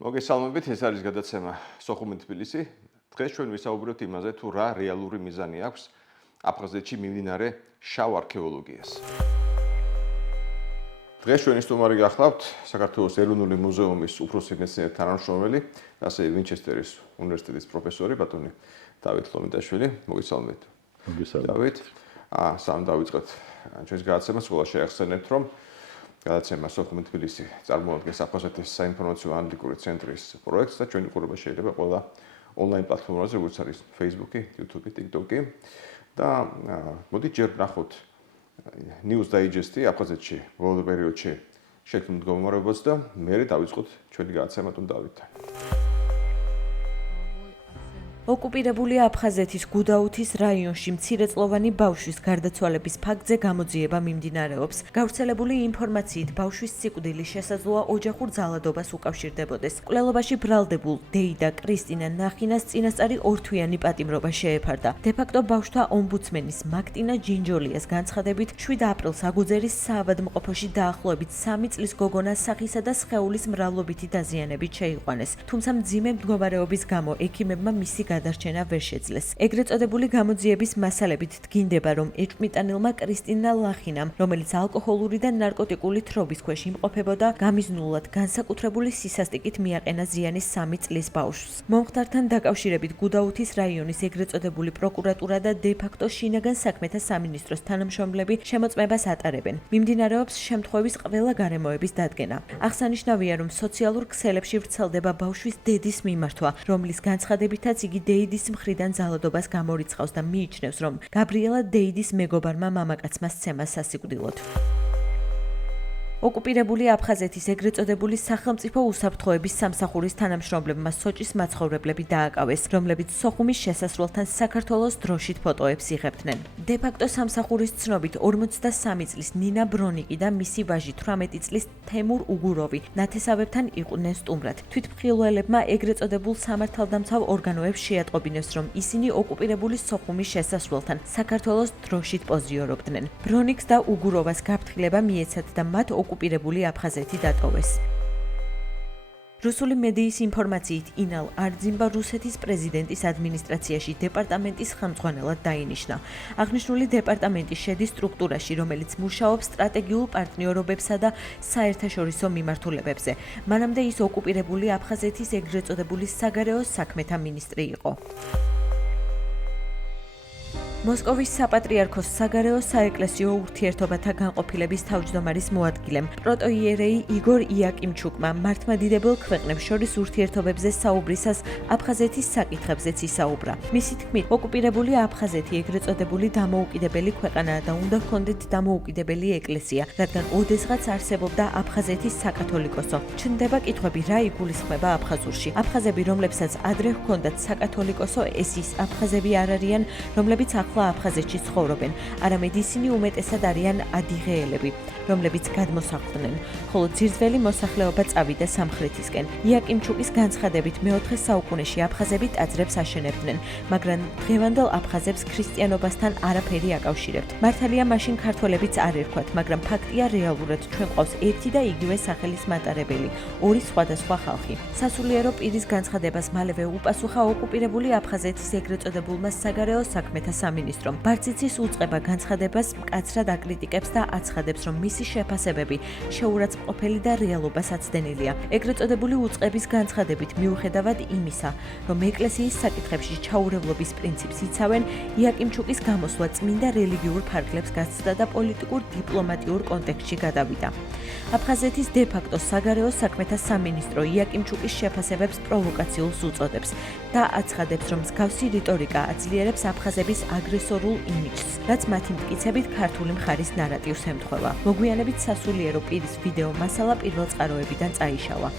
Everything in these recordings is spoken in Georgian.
მოგესალმებით, ეს არის გადაცემა სოხუმი თბილისი. დღეს ჩვენ ვისაუბრებთ იმაზე, თუ რა რეალური მიზანი აქვს აფხაზეთში მიმდინარე შავ არქეოლოგიას. დღეს ჩვენი სტუმარი გახლავთ საქართველოს ეროვნული მუზეუმის უფროსი მეცნიერი თანამშრომელი, ასევე ვინჩესტერის უნივერსიტეტის პროფესორი ბატონი დავით ლომიდაშვილი. მოგესალმებით. დავით. სამ დავიწყოთ ჩვენს გადაცემას, ყველა შეახსენებთ, რომ გადაცემა სოხუმი თბილისი წარმოადგენს აფხაზეთის საინფორმაციო ანალიტიკური ცენტრის პროექტს და ჩვენი ყურება შეიძლება ყველა ონლაინ პლატფორმაზე, როგორც არის Facebook-ი, YouTube-ი, TikTok-ი და მოდით ჯერ ნახოთ News Digest-ი აფხაზეთში ბოლო პერიოდში შექმნილ მდგომარეობას და მერე დავიწყოთ ჩვენი გადაცემა თუნ დავითთან. ოკუპირებული აფხაზეთის გუდაუთის რაიონში მცირეწლოვანი ბავშვის გარდაცვალების ფაქტზე გამოძიება მიმდინარეობს. გავრცელებული ინფორმაციით ბავშვის სიკვდილის შესაძლოა ოჯახურ ძალადობას უკავშირდებოდეს. მკვლელობაში ბრალდებულ დეიდა კრისტინა ნახინას წინასწარი ორთვიანი პატიმრობა შეეფარდა. დე-ფაქტო ბავშვთა ომბუდსმენის მაკტინა ჯინჯოლიას განცხადებით 7 აპრილს აგუძერის საავადმყოფოში დაახლოებით 3 წლის გოგონა სახისა და სხეულის მრავლობითი დაზიანებით შეიყვანეს. თუმცა მძიმე მდგომარეობის გამო ექიმებმა მისი გადარჩენა ვერ შეძლეს. ეგრეთ წოდებული გამოძიების მასალებით დგინდება, რომ ეჭვმიტანილმა კრისტინა ლახინამ, რომელიც ალკოჰოლური და ნარკოტიკული თრობის ქვეშ იმყოფებოდა, გამიზნულად განსაკუთრებული სისასტიკით მიაყენა ზიანი 3 წლის ბავშვს. მომხდართან დაკავშირებით გუდაუთის რაიონის ეგრეთ წოდებული პროკურატურა და დე-ფაქტო შინაგან საქმეთა სამინისტროს თანამშრომლები შემოწმებას ატარებენ. მიმდინარეობს შემთხვევის ყველა გარემოების დადგენა. აღსანიშნავია, რომ სოციალურ ქსელებში ვრცელდება ბავშვის დედის მიმართვა, რომლის განცხადებითაც იგი დეიდის მხრიდან ძალადობას გამორიცხავს და მიიჩნევს, რომ გაბრიელა დეიდის მეგობარმა მამაკაცმა სცემა სასიკვდილოდ. ოკუპირებული აფხაზეთის ეგრეთ წოდებული სახელმწიფო უსაფრთხოების სამსახურის თანამშრომლებმა სოჭის მაცხოვრებლები დააკავეს, რომლებიც სოხუმის შესასვლელთან საქართველოს დროშით ფოტოებს იღებდნენ. დე-ფაქტო სამსახურის ცნობით 43 წლის ნინა ბრონიკი და მისი ვაჟი 18 წლის თემურ უგუროვი ნათესავებთან იყვნენ სტუმრად. თვითმხილველებმა ეგრეთ წოდებულ სამართალდამცავ ორგანოებს შეატყობინეს, რომ ისინი ოკუპირებული სოხუმის შესასვლელთან საქართველოს დროშით პოზიორობდნენ. ბრონიკს და უგუროვას გაფრთხილება მიეცათ და მათ ოკუპირებული აფხაზეთი დატოვეს. რუსული მედიის ინფორმაციით ინალ არძიმბა რუსეთის პრეზიდენტის ადმინისტრაციაში დეპარტამენტის ხელმძღვანელად დაინიშნა. აღნიშნული დეპარტამენტი შედის სტრუქტურაში, რომელიც მუშაობს სტრატეგიულ პარტნიორობებსა და საერთაშორისო მიმართულებებზე. მანამდე ის ოკუპირებული აფხაზეთის ეგრეთ წოდებული საგარეო საქმეთა მინისტრი იყო. მოსკოვის საპატრიარქოს საგარეო საეკლესიო ურთიერთობათა განყოფილების თავმჯდომარის მოადგილემ პროტოიერეი იგორ იაკიმჩუკმა მართლმადიდებელ ქვეყნებს შორის ურთიერთობებზე საუბრისას აფხაზეთის საკითხებზეც ისაუბრა. მისი თქმით, ოკუპირებული აფხაზეთი ეგრეთ წოდებული დამოუკიდებელი ქვეყანაა და უნდა ჰქონდეთ დამოუკიდებელი ეკლესია, რადგან ოდესღაც არსებობდა აფხაზეთის საკათოლიკოსო. ჩნდება კითხვები, რა იგულისხმება აფხაზურში. აფხაზები, რომლებსაც ადრე ჰქონდათ საკათოლიკოსო, ეს ის აფხაზები არ არიან, რომლებიც აფხაზეთში ცხოვრობენ, არამედ ისინი უმეტესად არიან ადიღეელები, რომლებიც გადმოსახლდნენ, ხოლო ძირძველი მოსახლეობა წავიდა სამხრეთისკენ. იაკიმჩუკის განცხადებით მე-4 საუკუნეში აფხაზები ტაძრებს აშენებდნენ, მაგრამ დღევანდელ აფხაზებს ქრისტიანობასთან არაფერი აკავშირებთ. მართალია მაშინ ქართველებიც არ ერქვათ, მაგრამ ფაქტია რეალურად ჩვენ ყავს ერთი და იგივე სახელის მატარებელი, ორი სხვადასხვა ხალხი. სასულიერო პირის განცხადებას მალევე უპასუხა ოკუპირებული აფხაზეთის ეგრეთ წოდებულმა საგარეო საქმეთა სამინისტრომ. ბარციცის უწყება განცხადებას მკაცრად აკრიტიკებს და აცხადებს, რომ მისი შეფასებები შეურაცხმყოფელი და რეალობას აცდენილია. ეგრეთ წოდებული უწყების განცხადებით მიუხედავად იმისა, რომ ეკლესიის საკითხებში ჩაურევლობის პრინციპს იცავენ, იაკიმჩუკის გამოსვლა წმინდა რელიგიურ ფარგლებს გასცდა და პოლიტიკურ დიპლომატიურ კონტექსტში გადავიდა. აფხაზეთის დე-ფაქტო საგარეო საქმეთა სამინისტრო იაკიმჩუკის შეფასებებს პროვოკაციულს უწოდებს და აცხადებს, რომ მსგავსი რიტორიკა აძლიერებს აფხაზების აგრესორულ იმიჯს, რაც მათი მტკიცებით ქართული მხარის ნარატივს ემთხვევა. მოგვიანებით სასულიერო პირის ვიდეო მასალა პირველწყაროებიდან წაიშალა.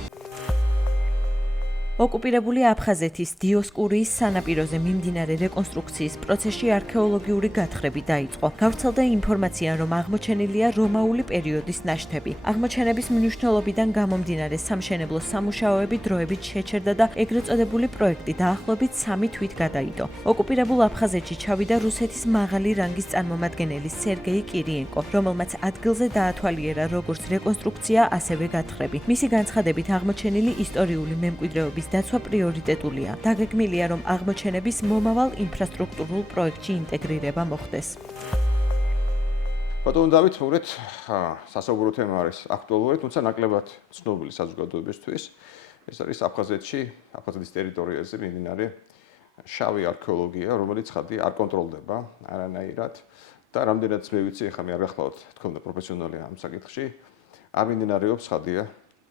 ოკუპირებული აფხაზეთის დიოსკურიის სანაპიროზე მიმდინარე რეკონსტრუქციის პროცესში არქეოლოგიური გათხრები დაიწყო. გავრცელდა ინფორმაცია, რომ აღმოჩენილია რომაული პერიოდის ნაშთები. აღმოჩენების მნიშვნელობიდან გამომდინარე სამშენებლო სამუშაოები დროებით შეჩერდა და ეგრეთ წოდებული პროექტი დაახლოებით 3 თვით გადაიდო. ოკუპირებულ აფხაზეთში ჩავიდა რუსეთის მაღალი რანგის წარმომადგენელი სერგეი კირიენკო, რომელმაც ადგილზე დაათვალიერა როგორც რეკონსტრუქცია, ასევე გათხრები. მისი განცხადებით აღმოჩენილი ისტორიული მემკვიდრეობის დაცვა პრიორიტეტულია. დაგეგმილია, რომ აღმოჩენების მომავალ ინფრასტრუქტურულ პროექტში ინტეგრირება მოხდეს. ბატონო დავით, მოგეთ, სასაუბრო თემა არის აქტუალური, თუმცა ნაკლებად ცნობილი საზოგადოებისთვის. ეს არის აფხაზეთის ტერიტორიაზე მიმდინარე შავი არქეოლოგია, რომელიც ხადი არ კონტროლდება არანაირად და რამდენადაც მე ვიცი, ახლა მე არ გახლავთ თქონდა პროფესიონალი ამ საკითხში, არ მიმდინარეობს ხადია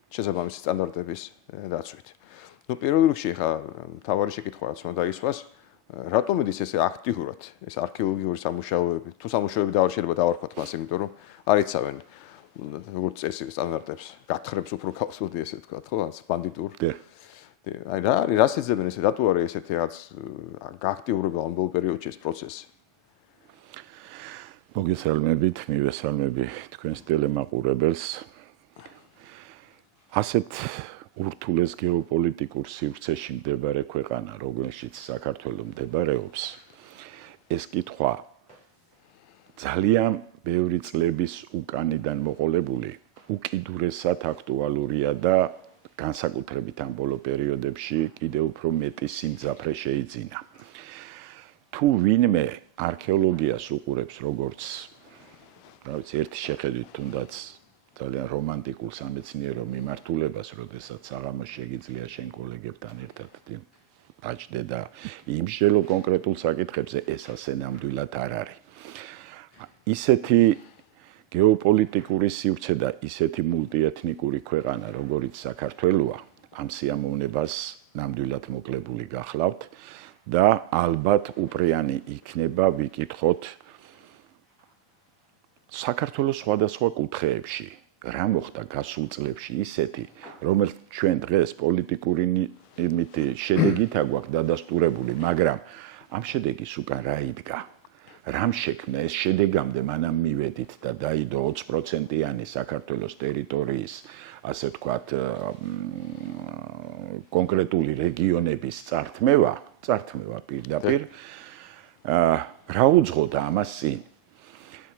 შესაბამისი სტანდარტების დაცვით. პირველ რიგში ხა თავარი შეკითხვაა, რომ დაისვას, რატომ მიდის ესე აქტიურად ეს არქეოლოგიური სამუშაოები, თუ სამუშაოები შეიძლება დავარქვათ მას, იმიტომ რომ არ იცავენ როგორც წესი სტანდარტებს, გათხრებს უფრო გავსვდი ესე ვთქვათ, ხო, ან ბანდიტურ. აი რა არის, რას ეძებენ ესე, რატო არის ესეთი რაღაც გააქტიურება ამ ბოლო პერიოდში ეს პროცესი? მოგესალმებით, მივესალმები თქვენს ტელემაყურებელს. ასეთ ურთულეს გეოპოლიტიკურ სივრცეში მდებარე ქვეყანა, რომელშიც საქართველო მდებარეობს, ეს კითხვა ძალიან ბევრი წლების უკანიდან მოყოლებული, უკიდურესად აქტუალურია და განსაკუთრებით ამ ბოლო პერიოდებში კიდევ უფრო მეტი სიმძაფრე შეიძინა. თუ ვინმე არქეოლოგიას უყურებს როგორც, რა ვიცი, ერთი შეხედვით თუნდაც ძალიან რომანტიკულ სამეცნიერო მიმართულებას, როდესაც საღამოს შეგიძლია შენ კოლეგებთან ერთად დაჭდე და იმსჯელო კონკრეტულ საკითხებზე, ეს ასე ნამდვილად არ არის. ისეთი გეოპოლიტიკური სივრცე და ისეთი მულტიეთნიკური ქვეყანა, როგორიც საქართველოა, ამ სიამოვნებას ნამდვილად მოკლებული გახლავთ და ალბათ უპრიანი იქნება ვიკითხოთ საქართველოს სხვადასხვა კუთხეებში. რა მოხდა გასულ წლებში ისეთი, რომელიც ჩვენ დღეს პოლიტიკური შედეგით აგვაქვს დადასტურებული, მაგრამ ამ შედეგის უკან რა იდგა? რამ შექმნა ეს შედეგამდე მანამ მივედით და დაიდო 20%-იანი საქართველოს ტერიტორიის, ასე ვთქვათ, კონკრეტული რეგიონების წართმევა პირდაპირ, რა უძღოდა ამას წინ?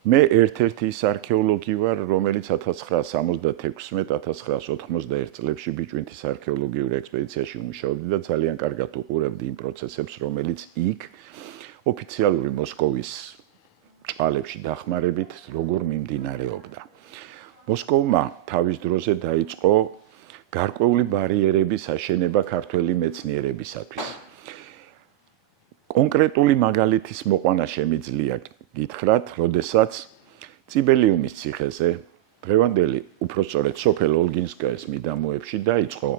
მე ერთ-ერთი ის არქეოლოგი ვარ, რომელიც 1976-1991 წლებში ბიჭვინთის არქეოლოგიურ ექსპედიციაში ვმუშაობდი და ძალიან კარგად უყურებდი იმ პროცესებს, რომელიც იქ ოფიციალური მოსკოვის ჭალებში დახმარებით როგორ მიმდინარეობდა. მოსკოვმა თავის დროზე დაიწყო გარკვეული ბარიერების აშენება ქართველი მეცნიერებისათვის. კონკრეტული მაგალითის მოყვანა შემიძლია გითხრათ, როდესაც ციბელიუმის ციხეზე დღევანდელი უпростоრეთ სოფელ ოლგინსკაის მიდამოებში დაიწყო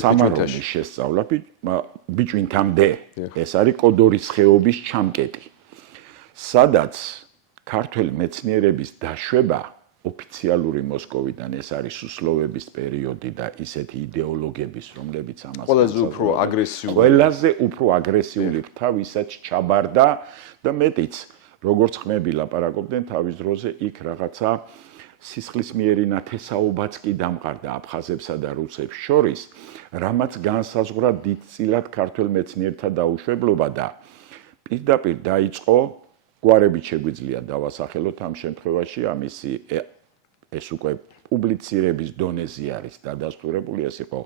სამარონის შესწავლა ბიჭვინთამდე. ეს არის კოდორის ხეობის ჩამკეტი, სადაც ქართველი მეცნიერების დაშვება ოფიციალური მოსკოვიდან, ეს არის სუსლოვების პერიოდი და ისეთი იდეოლოგების, რომლებიც ამას ყველაზე უფრო აგრესიული თავისაც ჩაბარდა და მეტიც, როგორც ხმები ლაპარაკობდნენ თავის დროზე, იქ რაღაცა სისხლისმიერი ნათესაობაც კი დამყარდა აფხაზებსა და რუსებს შორის, რამაც განსაზღვრა დიდწილად ქართველ მეცნიერთა დაუშვებლობა და პირდაპირ დაიწყო, გვარებით შეგვიძლია დავასახელოთ ამ შემთხვევაში, ამისი ეს უკვე პუბლიცირების დონეზე არის დადასტურებული, ეს იყო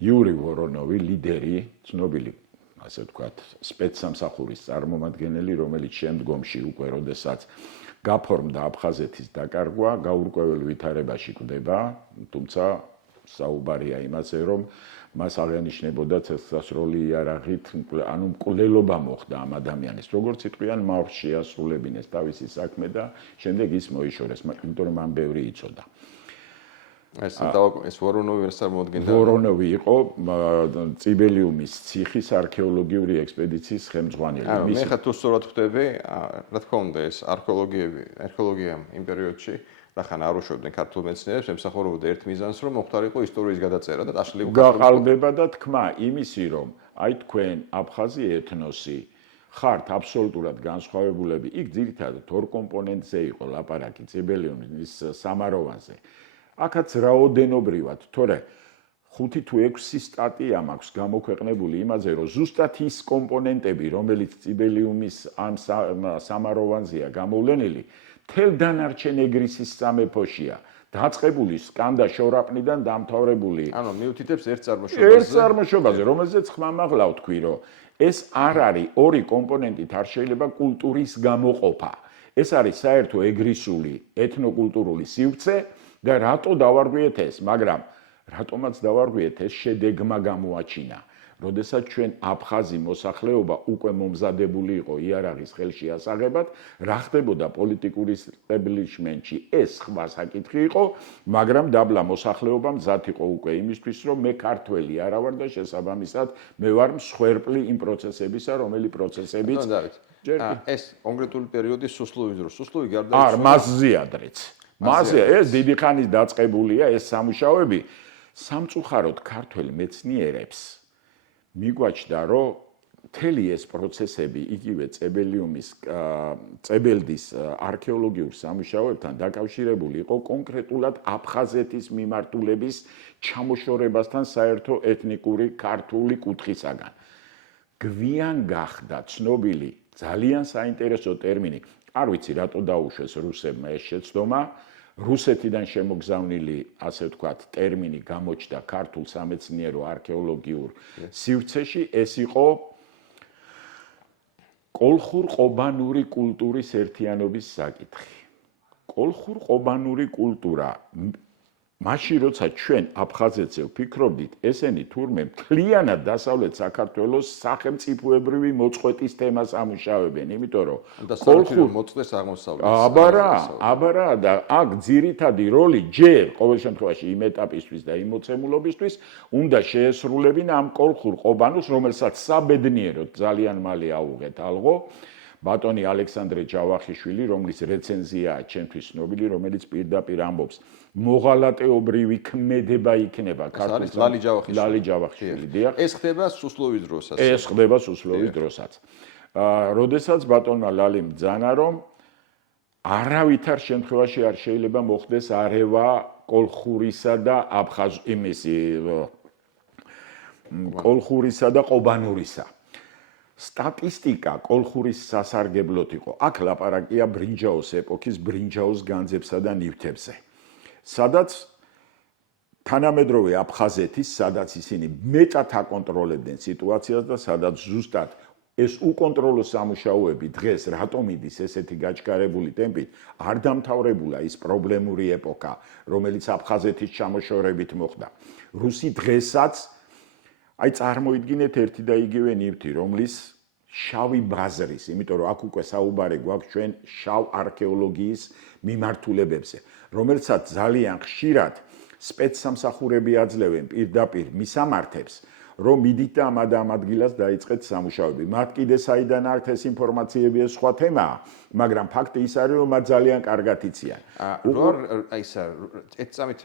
იური ვორონოვი, ლიდერი, ცნობილი, ასე ვთქვათ, სპეცსამსახურის წარმომადგენელი, რომელიც შემდგომში უკვე, როდესაც გაფორმდა აფხაზეთის დაკარგვა, გაურკვეველ ვითარებაში კვდება, თუმცა საუბარია იმაზე, რომ მას აღენიშნებოდა ცეცხლსასროლი იარაღით, ანუ მკვლელობა მოხდა ამ ადამიანის, როგორც იტყვიან, მავრს შეასრულებინეს თავისი საქმე და შემდეგ ის მოიშორეს, იმიტომ რომ ამ ბევრი იცოდა. ეს ვორონოვი წარმომადგენელი. ვორონოვი იყო ციბელიუმის ციხის არქეოლოგიური ექსპედიციის ხელმძღვანელი. მე ხა თუ სწორად ხვდები, რა თქმა უნდა, ეს არქეოლოგია იმ პერიოდში რახან არ უშვებდნენ ქართულ მეცნიერებს, ემსახურებოდა ერთ მიზანს, რომ მოხდარიყო ისტორიის გადაწერა და დაშლილიყო. გაყალბება და თქმა იმისი, რომ აი თქვენ აფხაზი ეთნოსი ხართ აბსოლუტურად განსხვავებულები, იქ ძირითადად ორ კომპონენტზე იყო ლაპარაკი, წიბელიონის სამაროვანზე. აქაც რაოდენობრივად, თორე 5 თუ 6 სტატია მაქვს გამოქვეყნებული იმაზე, რომ ზუსტად ის კომპონენტები, რომელიც წიბელიუმის ამ სამაროვანზეა გამოვლენილი, მთელ დანარჩენ ეგრისის სამეფოშია. დაწყებული სკანდა შორაპნიდან დამთავრებული. ანუ მიუთითებს ერთ წარმოშობაზე. ერთ წარმოშობაზე, რომელზეც ხმამაღლა ვთქვი, რომ ეს არ არის ორი კომპონენტით არ შეიძლება კულტურის გამოყოფა. ეს არის საერთო ეგრისული ეთნოკულტურული სივრცე და რატო დავარღვიეთ ეს, მაგრამ რატომაც დავარღვიეთ ეს შედეგმა გამოაჩინა. როდესაც ჩვენ აფხაზი მოსახლეობა უკვე მომზადებული იყო იარაღის ხელში ასაღებად, რა ხდებოდა პოლიტიკურ ისტაბლიშმენტში, ეს სხვა საკითხი იყო, მაგრამ დაბლა მოსახლეობა მზად იყო უკვე იმისთვის, რომ მე ქართველი არა ვარ და შესაბამისად მე ვარ მსხვერპლი იმ პროცესებისა, რომელი პროცესებიც ეს კონკრეტული პერიოდი სუსლუის დროს, სუსლუი გარდა არ მასზიადრეც. მასზე ეს დიდი ხანის დაწყებულია ეს სამუშაოები სამწუხაროდ ქართველ მეცნიერებს მიგვაჩნდა, რომ მთელი ეს პროცესები იგივე წებელდის არქეოლოგიურ სამუშაოებთან დაკავშირებული იყო კონკრეტულად აფხაზეთის მიმართულების ჩამოშორებასთან საერთო ეთნიკური ქართული კუთხისაგან. გვიან გახდა ცნობილი ძალიან საინტერესო ტერმინი. არ ვიცი რატო დაუშვეს რუსებმა ეს შეცდომა. რუსეთიდან შემოგზავნილი, ასე ვთქვათ, ტერმინი გამოჩნდა ქართულ სამეცნიერო არქეოლოგიურ სივრცეში, ეს იყო კოლხურ-ყობანური კულტურის ერთიანობის საკითხი. კოლხურ-ყობანური კულტურა მაშინ როცა ჩვენ აფხაზეთზე ვფიქრობდით, ესენი თურმე მთლიანად დასავლეთ საქართველოს სახელმწიფოებრივი მოწყვეტის თემას ამუშავებენ, იმიტომ რომ კოლხურ მოწყვეს აღმოსავლეთს. აბარა და აქ ძირითადი როლი ჯერ ყოველ შემთხვევაში იმ ეტაპისთვის და იმ მოცემულობისთვის უნდა შეესრულებინა ამ კოლხურ-ყობანუს, რომელსაც საბედნიეროდ ძალიან მალე აუღეთ ალღო ბატონი ალექსანდრე ჯავახიშვილი, რომლის რეცენზიაა ჩემთვის ცნობილი, რომელიც პირდაპირ ამბობს, მოღალატეობრივი ქმედება იქნება ქართულ ლალი ჯავახიშვილი. ეს ხდება სუსლოვის დროსაც. ეს ხდება სუსლოვის დროსაც. როდესაც ბატონმა ლალიმ ბრძანა, რომ არავითარ შემთხვევაში არ შეიძლება მოხდეს არევა კოლხურისა და კოლხურისა და ყობანურისა. სტატისტიკა კოლხურის სასარგებლოდ იყო. აქ ლაპარაკია ბრინჯაოს ეპოქის ბრინჯაოს განძებსა და ნივთებზე. სადაც თანამედროვე აფხაზეთის, სადაც ისინი მეტად აკონტროლებდნენ სიტუაციას და სადაც ზუსტად ეს უკონტროლო სამუშაოები დღეს რატომ იდის ესეთი გაჩქარებული ტემპით, არ დამთავრებულა ის პრობლემური ეპოქა, რომელიც აფხაზეთის ჩამოშორებით მოხდა. რუსი დღესაც აი წარმოიდგინეთ ერთი და იგივე ნივთი, რომლის შავი ბაზრის, იმიტომ რომ აქ უკვე საუბარი გვაქვს ჩვენ შავ არქეოლოგიის მიმართულებებზე, რომელსაც ძალიან ხშირად სპეცსამსახურები აძლევენ პირდაპირ მისამართებს, რომ მიდით და ამ ადგილას დაიწყეთ სამუშაოები. მათ კიდე საიდან აქვს ეს ინფორმაციები, ეს სხვა თემაა, მაგრამ ფაქტი ის არის, რომ მათ ძალიან კარგად იციან. აი სა, ეცამით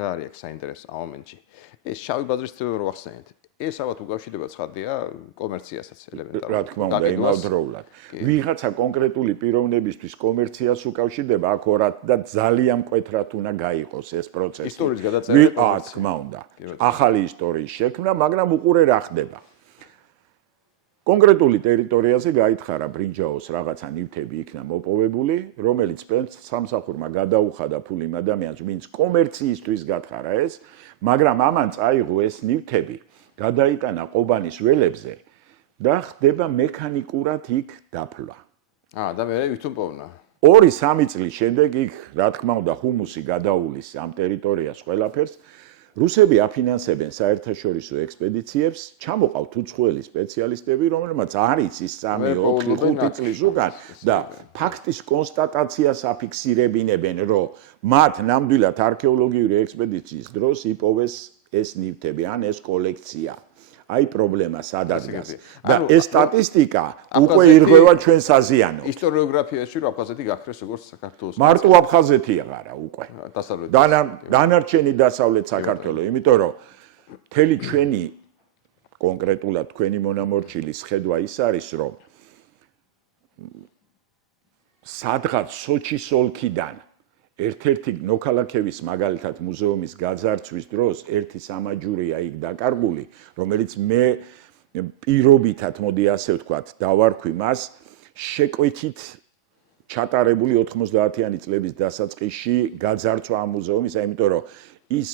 რა არის აქ საინტერესო ამ მომენტში. ეს შავი ბაზრის თეორია რო ახსენეთ. ეს ალბათ უკავშირდება ცხადია კომერციასაც ელემენტარულად. რა თქმა უნდა, იმავდროულად. ვიღაცა კონკრეტული პიროვნებისთვის კომერციას უკავშირდება, აქ ორად და ძალიან მკვეთრად უნდა გაიყოს ეს პროცესი. ისტორიის გადაწერა. რა თქმა უნდა. ახალი ისტორიის შექმნა, მაგრამ უყურე რა ხდება. კონკრეტული ტერიტორიაზე გაითხარა ბრინჯაოს რაღაცა ნივთები იქნა მოპოვებული, რომელიც სამსახურმა გადაუხადა ფული იმ ადამიანს, ვინც კომერციისთვის გათხარა ეს, მაგრამ ამან წაიღო ეს ნივთები გადაიტანა ყობანის ველებზე და ხდება მექანიკურად იქ დაფლა. და მე ვითომ პოვნა. 2-3 წლის შემდეგ იქ, რა თქმა უნდა, ჰუმუსი გადაულის ამ ტერიტორიას ყველაფერს. რუსები აფინანსებენ საერთაშორისო ექსპედიციებს, ჩამოყავთ უცხოელი სპეციალისტები, რომელმაც არის ის 3-4-5 წლის უკან და ფაქტის კონსტატაციას აფიქსირებინებენ, რომ მათ ნამდვილად არქეოლოგიური ექსპედიციის დროს იპოვეს ეს ნივთები, ან ეს კოლექცია. აი პრობლემა სადაც დგას. და ეს სტატისტიკა უკვე ირღვევა ჩვენს აზიანო. ისტორიოგრაფიაში რომ აფხაზეთი გაქრეს როგორც საქართველოს. მარტო აფხაზეთი აღარა უკვე. დანარჩენი დასავლეთ საქართველო, იმიტომ რომ მთელი ჩვენი კონკრეტულად თქვენი მონამორჩილის ხედვა ის არის, რომ სადღაც სოჩის ოლქიდან ერთ-ერთი ნოქალაქევის მაგალითად მუზეუმის გაძარცვის დროს ერთი სამაჯურია იქ დაკარგული, რომელიც მე პირობითად, მოდი ასე ვთქვათ, დავარქვი მას შეკვეთით ჩატარებული 90-იანი წლების დასაწყისში გაძარცვა ამ მუზეუმისა, იმიტომ რომ ის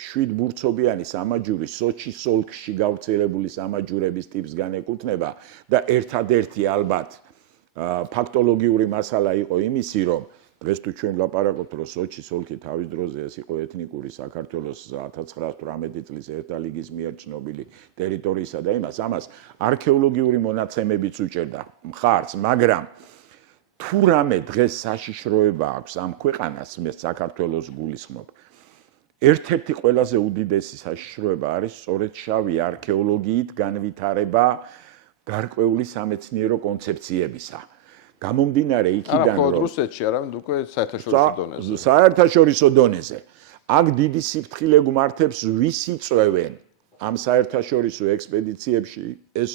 7 ბურცობიანი სამაჯური სოჩის ოლქში გავრცელებული სამაჯურების ტიპს განეკუთვნება და ერთადერთი ალბათ ფაქტოლოგიური მასალა იყო იმისი, რომ დღეს თუ ჩვენ ვლაპარაკობთ, რომ სოჩის ოლქი თავის დროზე ეს იყო ეთნიკური საქართველოს 1918 წლის ერთა ლიგის მიერ ცნობილი ტერიტორიისა და ამას არქეოლოგიური მონაცემებიც უჭერდა მხარს, მაგრამ თუ რამე დღეს საშიშროება აქვს ამ ქვეყანას, მე საქართველოს გულისხმობ. ერთ-ერთი ყველაზე უდიდესი საშიშროება არის სწორედ შავი არქეოლოგიით განვითარება გარკვეული სამეცნიერო კონცეფციებისა. გამომდინარე იქიდან რომ რუსეთში არამედ უკვე საერთაშორისო დონეზე. საერთაშორისო დონეზე. აქ დიდი სიფრთხილე გმართებს ვის იწვევენ ამ საერთაშორისო ექსპედიციებში ეს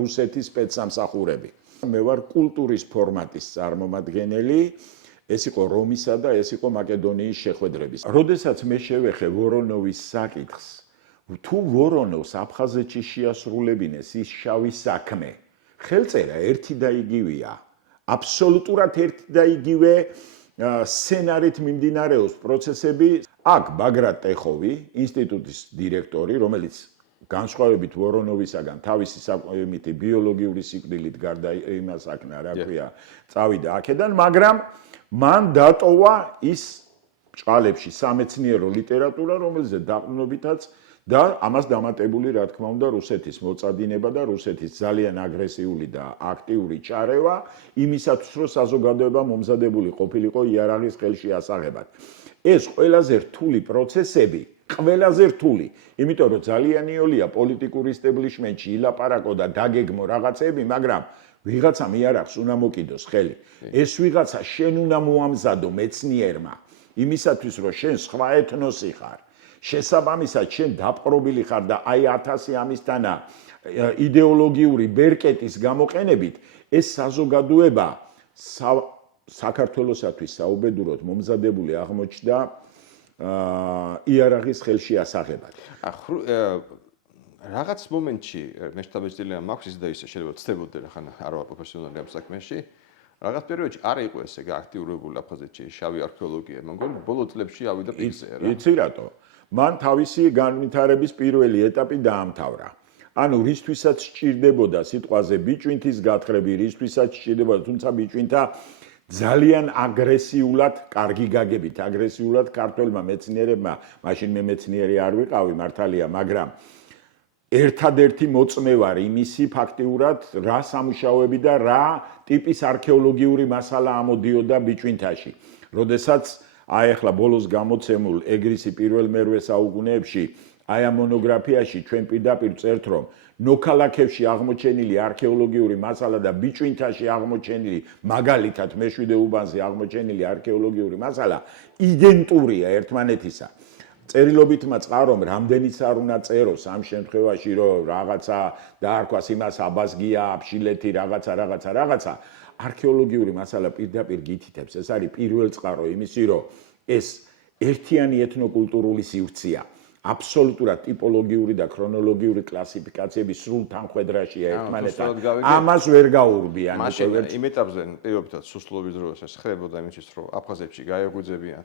რუსეთის სპეცსამსახურები. მე ვარ კულტურის ფორმატის წარმომადგენელი, ეს იყო რომისა და ეს იყო მაკედონიის შეხვედრების. როდესაც მე შევეხე ვორონოვის საკითხს, თუ ვორონოვს აფხაზეთში შეასრულებინეს ის შავი საქმე, ხელწერა ერთი და იგივეა. აბსოლუტურად ერთი და იგივე სცენარით მიმდინარეობს პროცესები. აქ ბაგრატ ტეხოვი, ინსტიტუტის დირექტორი, რომელიც განსხვავებით ვორონოვისაგან თავისი საკუთარი ბიოლოგიური სიკვდილით გარდა იმას აქნა, რა ქვია, წავიდა აქედან, მაგრამ მან დატოვა ის ჭყალებში სამეცნიერო ლიტერატურა, რომელზეც დაყრდნობითაც და ამას დამატებული, რა თქმა უნდა, რუსეთის მოწადინება და რუსეთის ძალიან აგრესიული და აქტიური ჩარევა იმისათვის, რომ საზოგადოება მომზადებული ყოფილიყო იარაღის ხელში ასაღებად. ეს ყველაზე რთული პროცესები, ყველაზე რთული, იმიტომ რომ ძალიან იოლია პოლიტიკურ ისტაბლიშმენტში ილაპარაკო და დაგეგმო რაღაცები, მაგრამ ვიღაცამ იარაღს უნდა მოკიდოს ხელი. ეს ვიღაცა შენ უნდა მოამზადო მეცნიერმა, იმისათვის, რომ შენ სხვა ეთნოსი ხარ. შესაბამისად შენ დაპყრობილი ხარ და აი 1000 ამისთანა იდეოლოგიური ბერკეტის გამოყენებით ეს საზოგადოება საქართველოსათვის საუბედუროდ მომზადებული აღმოჩნდა იარაღის ხელში ასაღებად. რაღაც მომენტში მეშტაბის დილენა მაქვს ის და ისე შეიძლება ვწდებოდე რა ხან არ ვარ პროფესიონალი ამ საქმეში. რაღაც პერიოდში არ იყო ესე გააქტიურებული აფხაზეთში შავი არქეოლოგია. მგონი ბოლო წლებში ავიდა პიკზე რა. იცი რატო? მან თავისი განვითარების პირველი ეტაპი დაამთავრა. ანუ რისთვისაც სჭირდებოდა სიტყვაზე ბიჭვინთის გათხრები, რისთვისაც სჭირდებოდა, თუმცა ბიჭვინთა ძალიან აგრესიულად, კარგი გაგებით, აგრესიულად ქართველმა მეცნიერებმა, მაშინ მე მეცნიერი არ ვიყავი, მართალია, მაგრამ ერთადერთი მოწმე ვარ იმისი ფაქტიურად, რა სამუშაოები და რა ტიპის არქეოლოგიური მასალა ამოდიოდა ბიჭვინთაში. როდესაც აი ახლა ბოლოს გამოცემულ ეგრისი პირველ-მერვე საუკუნეებში აი ამ მონოგრაფიაში ჩვენ პირდაპირ წერთ, რომ ნოქალაქებში აღმოჩენილი არქეოლოგიური მასალა და ბიჭვინთაში აღმოჩენილი, მაგალითად მეშვიდე უბანზე აღმოჩენილი არქეოლოგიური მასალა იდენტურია ერთმანეთისა. წერილობითმა წყარომ რამდენიც არ უნდა წეროს ამ შემთხვევაში, რომ რაღაცა დაარქვას იმას აბაზგია, აფშილეთი, რაღაცა არქეოლოგიური მასალა პირდაპირ გითითებს. ეს არის პირველ წყარო იმისი, რომ ეს ერთიანი ეთნოკულტურული სივრცეა. აბსოლუტურად ტიპოლოგიური და ქრონოლოგიური კლასიფიკაციები სრულ თანხვედრაშია ერთმანეთთან. ამას ვერ გაურბიან. მაშინ იმ ეტაპზე პირობითად სუსტლობის დროს ეს ხდებოდა იმისთვის, რომ აფხაზეთში გაეგვიძებიან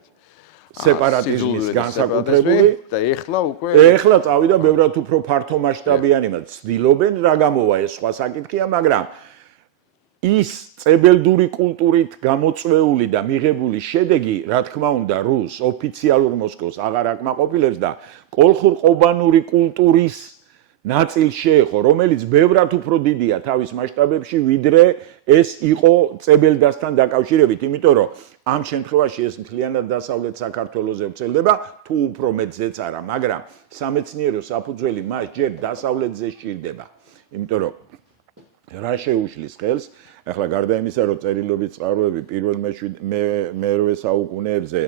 სეპარატიზმის განსაკუთრებული და ეხლა უკვე ეხლა წავიდა ბევრად უფრო ფართომასშტაბიანი, ცდილობენ რა გამოვა ეს სხვა საკითხია, მაგრამ ის წებელდური კულტურით გამოწვეული და მიღებული შედეგი, რა თქმა უნდა, რუს ოფიციალურ მოსკოვს აღარ აკმაყოფილებს და კოლხურ-ყობანური კულტურის ნაწილს შეეხო, რომელიც ბევრად უფრო დიდია თავის მასშტაბებში, ვიდრე ეს იყო წებელდასთან დაკავშირებით, იმიტომ რომ ამ შემთხვევაში ეს მთლიანად დასავლეთ საქართველოზე ვრცელდება, თუ უფრო მეტზეც არა, მაგრამ სამეცნიერო საფუძველი მას ჯერ დასავლეთზე სჭირდება. იმიტომ რომ რა შეუშლის ხელს, ახლა გარდა იმისა, რომ წერილობით წყაროები პირველ მერვე საუკუნეებზე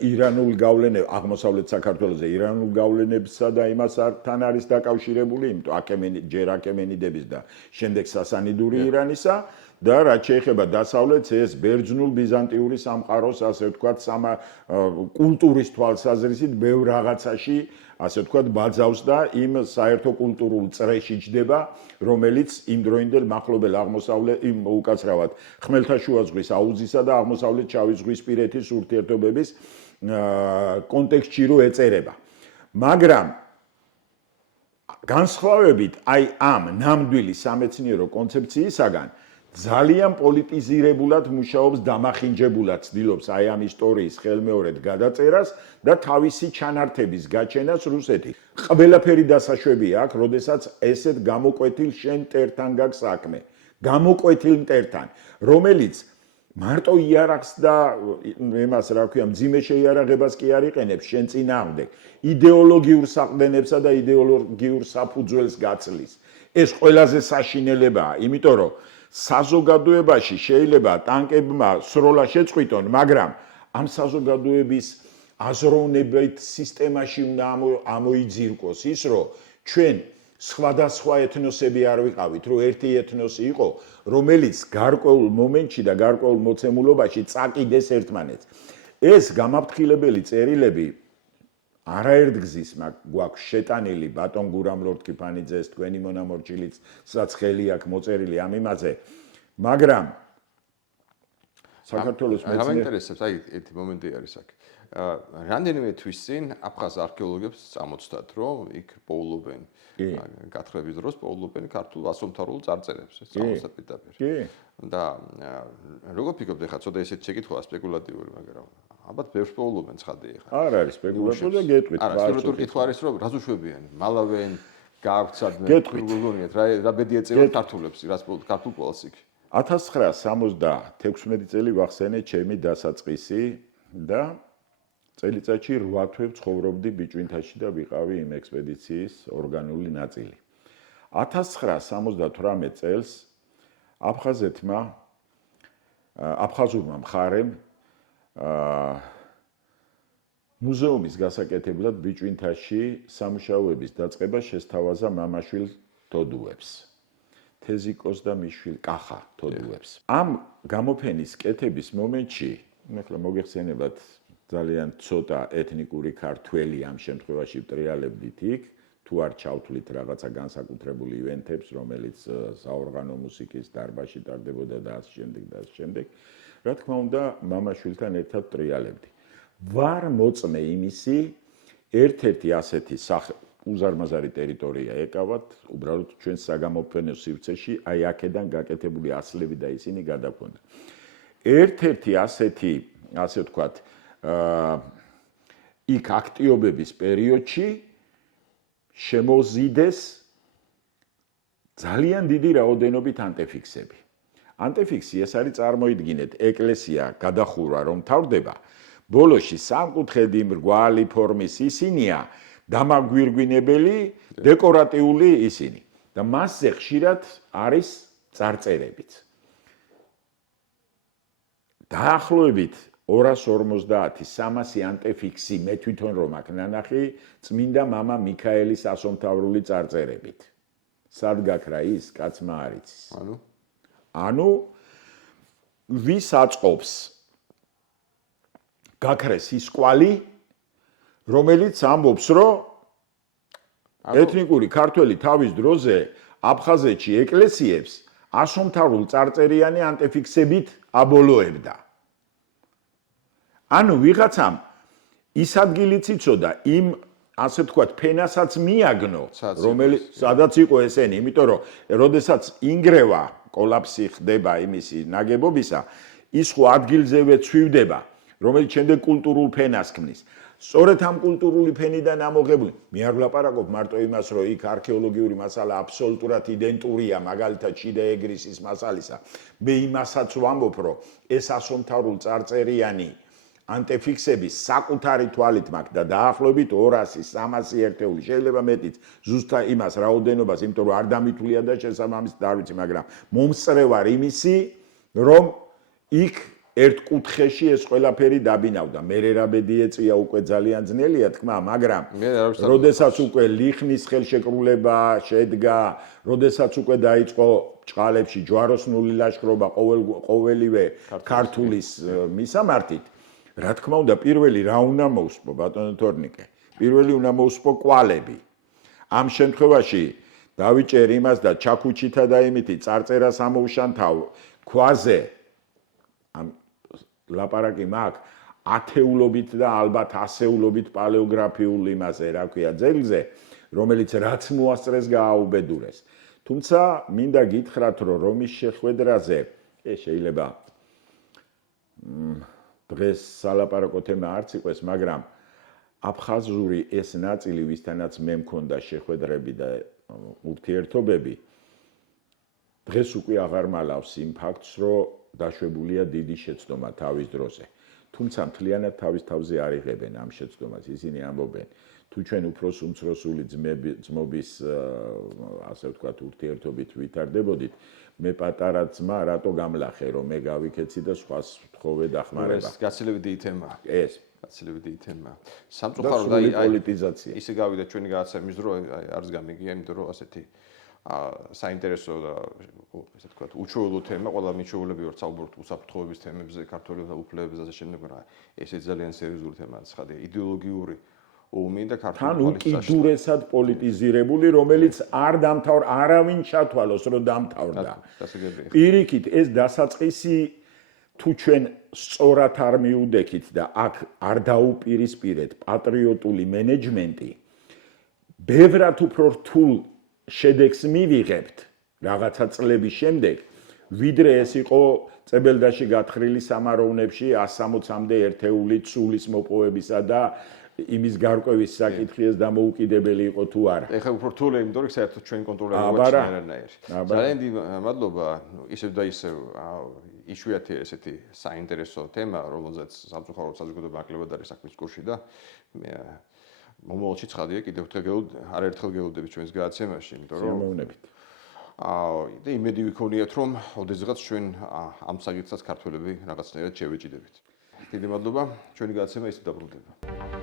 ირანულ გავლენებს აღმოსავლეთ საქართველოზე ირანულ გავლენებსა და იმასთან არის დაკავშირებული, იმიტომ ჯერ აკემენიდების და შემდეგ სასანიდური ირანისა და რაც შეეხება დასავლეთს, ეს ბერძნულ ბიზანტიური სამყაროს, ასე ვთქვათ, კულტურის თვალსაზრისით ბევრ რაღაცაში, ასე ვთქვათ, ბაძავს და იმ საერთო კულტურულ წრეში ჯდება, რომელიც იმ დროინდელ მახლობელ უკაცრავად ხმელთაშუა ზღვის აუზისა და აღმოსავლეთ შავი ზღვისპირეთის ურთიერთობების კონტექსტში რო ეწერება. მაგრამ განსხვავებით აი ამ ნამდვილი სამეცნიერო კონცეფციისაგან ძალიან პოლიტიზირებულად მუშაობს, დამახინჯებულად ცდილობს აი ამ ისტორიის ხელმეორედ გადაწერას და თავისი ჩანართების გაჩენას რუსეთი. ყველაფერი დასაშვებია აქ, როდესაც ესეთ გამოკვეთილ შენ მტერთან გაქვს საქმე. გამოკვეთილ მტერთან, რომელიც მარტო იარაღს და იმას რა ქვია, მძიმე შეიარაღებას კი არ იყენებს შენ წინააღმდეგ. იდეოლოგიურ საყრდენებსა და იდეოლოგიურ საფუძველს გაცლის. ეს ყველაზე საშინელებაა, იმიტომ რომ საზოგადოებაში შეიძლება ტანკებმა სროლა შეწყვიტონ, მაგრამ ამ საზოგადოების აზროვნებით სისტემაში უნდა ამოიძირკოს ის, რომ ჩვენ სხვადასხვა ეთნოსები არ ვიყავით, რომ ერთი ეთნოსი იყო, რომელიც გარკვეულ მომენტში და გარკვეულ მოცემულობაში წაკიდეს ერთმანეთს. ეს გამაფრთხილებელი წერილები არაერთგზის გვაქვს შეტანილი ბატონ გურამ ლორთქიფანიძეს, თქვენი მონამორჩილიც საცხელი აქვს მოწერილი ამ იმაზე, მაგრამ საქართველოს მეცნიერებს რა ინტერესებს, აი ერთი მომენტი არის აქ. რამდენიმე თვის წინ აფხაზ არქეოლოგებს წამოწდათ, რომ იქ პოულობენ გათხრების დროს პოულობენ ქართულ ასომთავრულ წარწერებს, ეს წამოწდათ პირდაპირ. და როგორ ფიქრობთ, ეხლა ცოტა ესეთ შეკითხვა სპეკულატიური, მაგრამ ალბათ ბევრს პოულობენ ცხადია ხა. არ არის სპეკულატური და გეტყვით. არა, სპეკულატური კითხვა არის, რომ რას უშვებიან? მალავენ, გავრცადდნენ, გულგონიათ, რა ბედი ეწევათ ქართულებს, რას ქართულ პოლს იქ. 1976 წელი ვახსენე ჩემი დასაწყისი და წელიწადში 8 თვე ცხოვრობდი ბიჭვინთაში და ვიყავი იმ ექსპედიციის ორგანული ნაწილი. 1978 წელს აფხაზურმა მხარემ მუზეუმის გასაკეთებლად ბიჭვინთაში სამუშაოების დაწყება შესთავაზა მამაშვილ თოდუებს. თეზიკოს და მისშვილ კახა თოდუებს. ამ გამოფენის კეთების მომენტში, ახლა მოგეხსენებათ ძალიან ცოტა ეთნიკური ქართველი ამ შემთხვევაში ვტრიალებდით იქ, თუ არ ჩავთვლით რაღაცა განსაკუთრებული ივენთებს, რომელიც საორგანო მუსიკის დარბაზში ტარდებოდა და ასე შემდეგ და ასე შემდეგ. რა თქმა უნდა, მამაშვილთან ერთად ვტრიალებდი. ვარ მოწმე იმისი, ერთ-ერთი ასეთი უზარმაზარი ტერიტორია ეკავათ, უბრალოდ ჩვენს საგამოფენო სივრცეში, აი აქედან გაკეთებული ასლები და ისინი გადაგვქონდა. ერთ-ერთი ასეთი, ასე ვთქვათ, იქ აქტიობების პერიოდში შემოზიდეს ძალიან დიდი რაოდენობით ანტეფიქსები. ანტეფიქსი ეს არის წარმოიდგინეთ, ეკლესია გადახურვა რომ თავდება, ბოლოში სამკუთხედი მრგვალი ფორმის ისინია, დამაგვირგვინებელი, დეკორატიული ისინი და მასზე ხშირად არის წარწერებიც. დაახლოებით 250-300 ანტეფიქსი მე თვითონ რომ აქ ნანახი, წმინდა მამა მიქაელის ასომთავრული წარწერებით. სად გაქრა ის, კაცმა არ იცის. ანუ ვის აწყობს გაქრეს ის კვალი, რომელიც ამბობს, რომ ეთნიკური ქართველი თავის დროზე აფხაზეთში ეკლესიებს ასომთავრულ წარწერიანი ანტეფიქსებით აბოლოებდა. ანუ ვიღაცამ ის ადგილიც იცოდა, იმ ასე ვთქვათ, ფენასაც მიაგნო, რომელიც სადაც იყო ესენი, იმიტომ რომ როდესაც ინგრევა, კოლაფსი ხდება იმისი ნაგებობისა, ის ხო ადგილზევე ცვივდება, რომელიც შემდეგ კულტურულ ფენას ქმნის. სწორედ ამ კულტურული ფენიდან ამოღებული. მე არ ვლაპარაკობ მარტო იმას, რომ იქ არქეოლოგიური მასალა აბსოლუტურად იდენტურია, მაგალითად შიდა ეგრისის მასალისა. მე იმასაც ვამბობ, რომ ეს ასომთავრულ წარწერიანი ანტეფიქსების საკუთარი თვალით მაქვს და დაახლოებით 200-300 ერთეული, შეიძლება მეტიც, ზუსტად იმას რაოდენობას, იმიტომ რომ არ დამითვლია და შესაბამისად არ ვიცი, მაგრამ მომსწრე ვარ იმისი, რომ იქ ერთ კუთხეში ეს ყველაფერი დაბინავდა. მე რა ბედი ეწია უკვე ძალიან ძნელია თქმა, მაგრამ როდესაც უკვე ლიხნის ხელშეკრულება შედგა, როდესაც უკვე დაიწყო ჭყალებში ჯვაროსნული ლაშქრობა ყოველივე ქართულის მისამართით, რა თქმა უნდა, პირველი რა უნდა მოусპო ბატონო თორნიკე? პირველი უნდა მოусპო კვალები. ამ შემთხვევაში დავიჭერ იმას და ჩაქუჩითა და იმითი წარწერას ამოუშანთავ ქვაზე ამ ლაპარაკი მაქვს ათეულობით და ალბათ ასეულობით პალეოგრაფიულ იმაზე, რა ქვია, ძეგლზე, რომელიც რაც მოასწრეს გააუბედურეს. თუმცა მინდა გითხრათ, რომ რომის შეხვედრაზე, შეიძლება დღეს სალაპარაკო თემა არც იყოს, მაგრამ აფხაზური ეს ნაწილი, ვისთანაც მე მქონდა შეხვედრები და ურთიერთობები, დღეს უკვე აღარ მალავს იმ ფაქტს, რომ დაშვებულია დიდი შეცდომა თავის დროზე. თუმცა მთლიანად თავის თავზე არ იღებენ ამ შეცდომას. ისინი ამბობენ, თუ ჩვენ უფროს უმცროსული ძმობის, ასე ვთქვათ, ურთიერთობით ვითარდებოდით, მე პატარა ძმა რატო გამლახე, რომ მე გავიქეცი და სხვას ვთხოვე დახმარება. ეს გაცილებით დიდი თემაა. ეს გაცილებით დიდი თემაა. სამწუხაროდ აი პოლიტიზაცია. ისე გავიდა ჩვენი გადაცემის დრო, არც გამიგია, იმიტომ რომ ასეთი საინტერესო და ესე ვთქვათ, უჩვეულო თემა, ყველა მიჩვეულები ვართ საუბრობთ უსაფრთხოების თემებზე, ქართველთა უფლებებზე და შემდეგ რა. ეს ძალიან სერიოზული თემაა, ხადი იდეოლოგიური ომი და ქართული თან უკიდურესად პოლიტიზირებული, რომელიც არ არავინ ჩათვალოს, რომ დამთავრდა. პირიქით, ეს დასაწყისი თუ ჩვენ სწორად არ მიუდექით და აქ არ დაუპირისპირეთ პატრიოტული მენეჯმენტი, ბევრად უფრო რთულ შედეგს მივიღებთ რაღაცა წლების შემდეგ, ვიდრე ეს იყო წებელდაში გათხრილი სამაროვნებში 160-მდე ერთეული ცულის მოპოვებისა და იმის გარკვევის საკითხი ეს დამოუკიდებელი იყო თუ არა. ეხლა უფრო რთული, იმიტომ რომ საერთოდ ჩვენი კონტროლება არანაირი. ძალიან დიდი მადლობა, ისევ და ისევ იშვიათი ესეთი საინტერესო თემა, რომელზეც სამწუხაროდ საზოგადოება აკლებად არის საქმის კურსში და მომავალში ცხადია კიდევ არაერთხელ გელოდებით ჩვენს გადაცემაში, იმიტომ რომ შემოვნებით. და იმედი ვიქონიათ, რომ ოდესღაც ჩვენ ამ საკითხსაც ქართველები რაღაცნაირად შევეჭიდებით. დიდი მადლობა, ჩვენი გადაცემა ისევ დაბრუნდება.